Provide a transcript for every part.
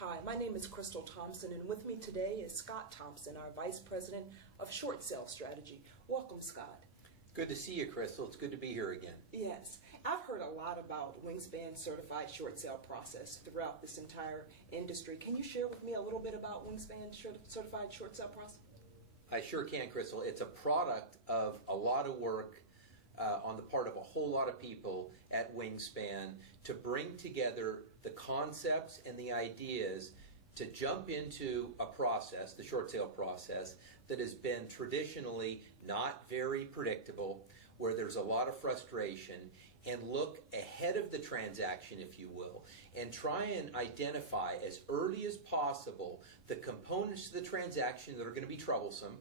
Hi, my name is Christal Thompson, and with me today is Scott Thompson, our Vice President of Short Sale Strategy. Welcome, Scott. Good to see you, Christal. It's good to be here again. Yes. I've heard a lot about Wingspan certified short sale process throughout this entire industry. Can you share with me a little bit about Wingspan certified short sale process? I sure can, Christal. It's a product of a lot of work on the part of a whole lot of people at Wingspan to bring together the concepts and the ideas to jump into a process, the short sale process, that has been traditionally not very predictable, where there's a lot of frustration, and look ahead of the transaction, if you will, and try and identify as early as possible the components of the transaction that are going to be troublesome,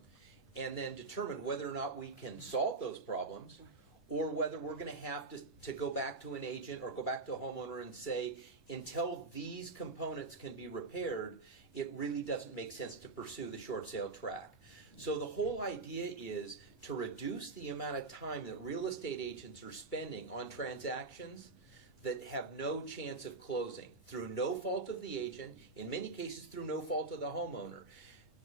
and then determine whether or not we can solve those problems, or whether we're going to have to go back to an agent or go back to a homeowner and say, until these components can be repaired, it really doesn't make sense to pursue the short sale track. So the whole idea is to reduce the amount of time that real estate agents are spending on transactions that have no chance of closing through no fault of the agent, in many cases through no fault of the homeowner.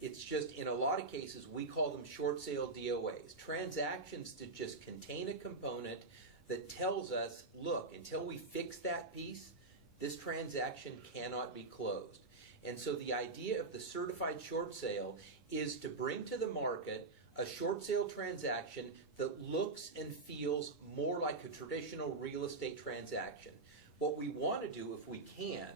It's just, in a lot of cases, we call them short sale DOAs. Transactions that just contain a component that tells us, look, until we fix that piece, this transaction cannot be closed. And so the idea of the certified short sale is to bring to the market a short sale transaction that looks and feels more like a traditional real estate transaction. What we want to do, if we can,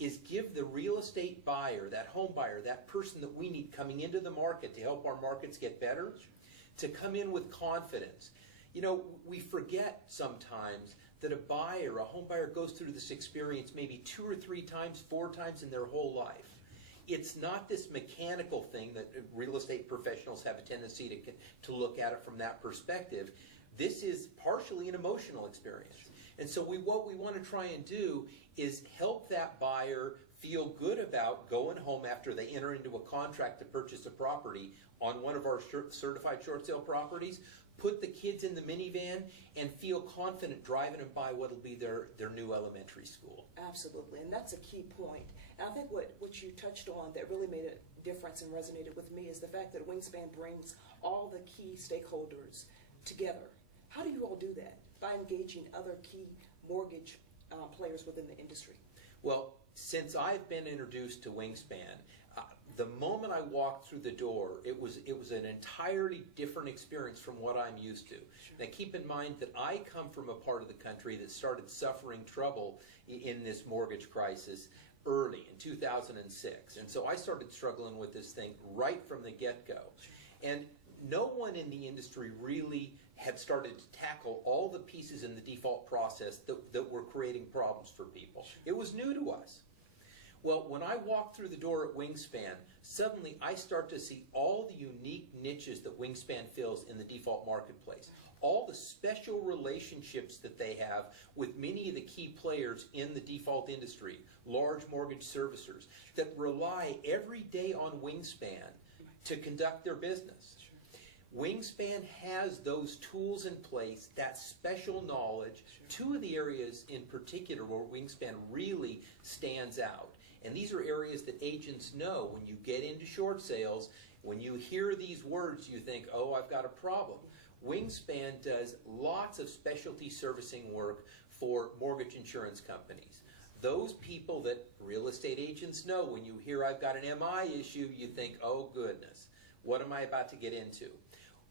is give the real estate buyer, that home buyer, that person that we need coming into the market to help our markets get better, to come in with confidence. You know, we forget sometimes that a home buyer goes through this experience maybe 2 or 3 times, 4 times in their whole life. It's not this mechanical thing that real estate professionals have a tendency to look at it from that perspective. This is partially an emotional experience. And so what we want to try and do is help that buyer feel good about going home after they enter into a contract to purchase a property on one of our certified short sale properties, put the kids in the minivan, and feel confident driving them by what will be their new elementary school. Absolutely, and that's a key point. And I think what you touched on that really made a difference and resonated with me is the fact that Wingspan brings all the key stakeholders together. How do you all do that? By engaging other key mortgage players within the industry. Well, since I've been introduced to Wingspan, the moment I walked through the door, it was an entirely different experience from what I'm used to. Sure. Now, keep in mind that I come from a part of the country that started suffering trouble in this mortgage crisis early in 2006, and so I started struggling with this thing right from the get-go. And no one in the industry really had started to tackle all the pieces in the default process that were creating problems for people. It was new to us. Well, when I walked through the door at Wingspan, suddenly I start to see all the unique niches that Wingspan fills in the default marketplace. All the special relationships that they have with many of the key players in the default industry, large mortgage servicers, that rely every day on Wingspan to conduct their business. Wingspan has those tools in place, that special knowledge. Two of the areas in particular where Wingspan really stands out. And these are areas that agents know when you get into short sales, when you hear these words, you think, oh, I've got a problem. Wingspan does lots of specialty servicing work for mortgage insurance companies. Those people that real estate agents know, when you hear I've got an MI issue, you think, oh goodness, what am I about to get into?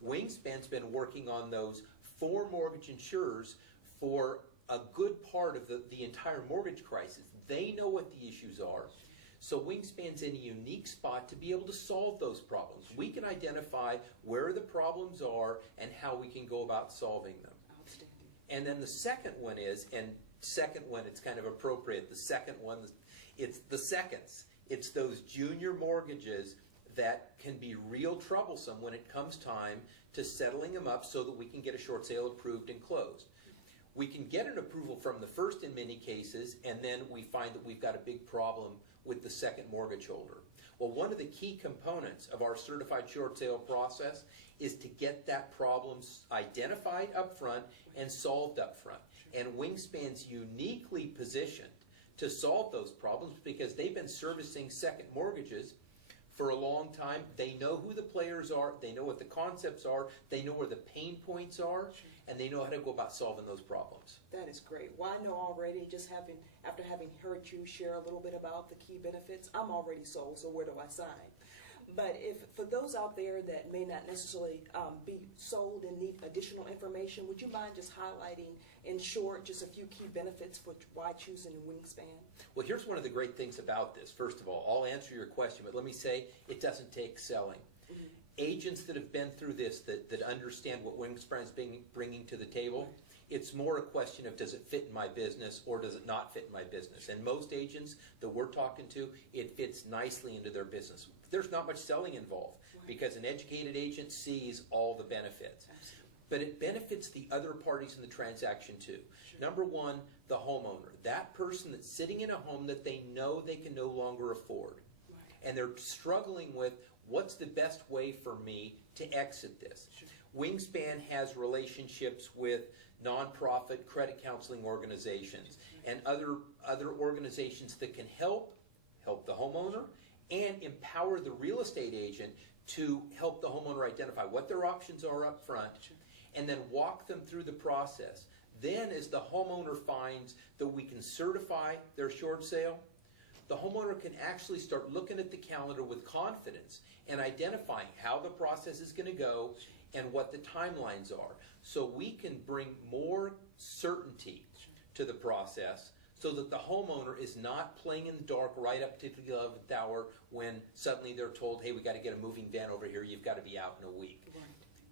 Wingspan's been working on those for mortgage insurers for a good part of the entire mortgage crisis. They know what the issues are. So Wingspan's in a unique spot to be able to solve those problems. We can identify where the problems are and how we can go about solving them. Outstanding. And then the second one is, and second one, it's kind of appropriate, the second one, it's the seconds. It's those junior mortgages that can be real troublesome when it comes time to settling them up so that we can get a short sale approved and closed. We can get an approval from the first in many cases, and then we find that we've got a big problem with the second mortgage holder. Well, one of the key components of our certified short sale process is to get that problem identified up front and solved up front. And Wingspan's uniquely positioned to solve those problems because they've been servicing second mortgages for a long time. They know who the players are, they know what the concepts are, they know where the pain points are, and they know how to go about solving those problems. That is great. Well, I know already, after having heard you share a little bit about the key benefits, I'm already sold, so where do I sign? But if for those out there that may not necessarily be sold and need additional information, would you mind just highlighting in short just a few key benefits for why choosing Wingspan? Well, here's one of the great things about this. First of all, I'll answer your question, but let me say it doesn't take selling. Mm-hmm. Agents that have been through this, that understand what Wingspan is bringing to the table, right. It's more a question of does it fit in my business or does it not fit in my business. And most agents that we're talking to, it fits nicely into their business. There's not much selling involved, right. Because an educated agent sees all the benefits. Absolutely. But it benefits the other parties in the transaction too. Sure. Number one, the homeowner. That person that's sitting in a home that they know they can no longer afford. Right. And they're struggling with what's the best way for me to exit this. Sure. Wingspan has relationships with nonprofit credit counseling organizations and other organizations that can help the homeowner and empower the real estate agent to help the homeowner identify what their options are up front and then walk them through the process. Then as the homeowner finds that we can certify their short sale, the homeowner can actually start looking at the calendar with confidence and identifying how the process is going to go and what the timelines are. So we can bring more certainty to the process so that the homeowner is not playing in the dark right up to the 11th hour when suddenly they're told, hey, we got to get a moving van over here, you've got to be out in a week. Right.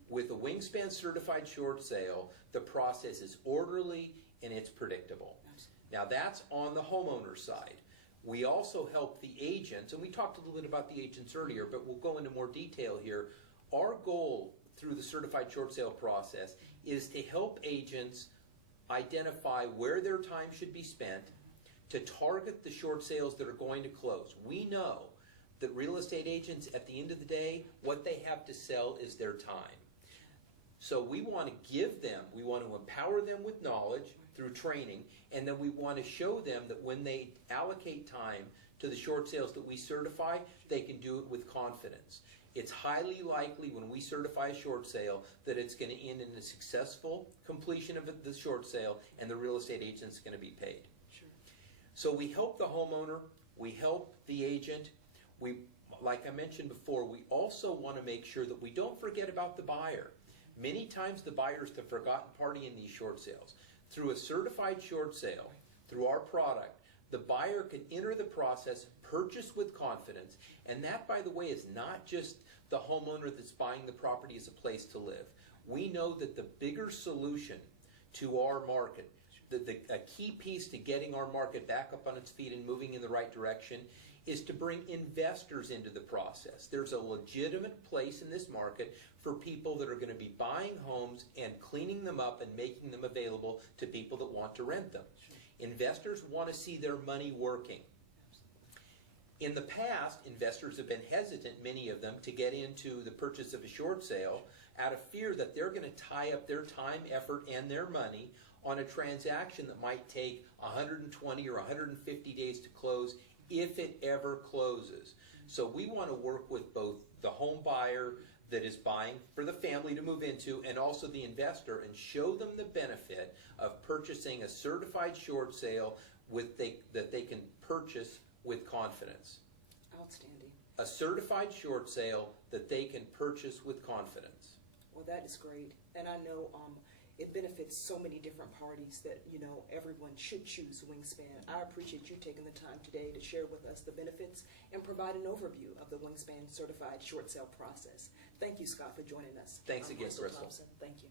With a Wingspan certified short sale, the process is orderly and it's predictable. Now that's on the homeowner side. We also help the agents, and we talked a little bit about the agents earlier, but we'll go into more detail here. Our goal through the certified short sale process is to help agents identify where their time should be spent to target the short sales that are going to close. We know that real estate agents, at the end of the day, what they have to sell is their time. So we want to give them, we want to empower them with knowledge through training, and then we want to show them that when they allocate time to the short sales that we certify, they can do it with confidence. It's highly likely when we certify a short sale that it's going to end in a successful completion of the short sale and the real estate agent is going to be paid. Sure. So we help the homeowner, we help the agent. Like I mentioned before, we also want to make sure that we don't forget about the buyer. Many times the buyer is the forgotten party in these short sales. Through a certified short sale, through our product, the buyer can enter the process, purchase with confidence, and that, by the way, is not just the homeowner that's buying the property as a place to live. We know that the bigger solution to our market, a key piece to getting our market back up on its feet and moving in the right direction, is to bring investors into the process. There's a legitimate place in this market for people that are going to be buying homes and cleaning them up and making them available to people that want to rent them. Investors want to see their money working. In the past, investors have been hesitant, many of them, to get into the purchase of a short sale out of fear that they're going to tie up their time, effort, and their money on a transaction that might take 120 or 150 days to close if it ever closes. So we want to work with both the home buyer that is buying for the family to move into and also the investor and show them the benefit of purchasing a certified short sale that they can purchase with confidence. Outstanding. A certified short sale that they can purchase with confidence. Well, that is great. And I know it benefits so many different parties that, everyone should choose Wingspan. I appreciate you taking the time today to share with us the benefits and provide an overview of the Wingspan certified short sale process. Thank you, Scott, for joining us. Thanks again, Christal. Thompson. Thank you.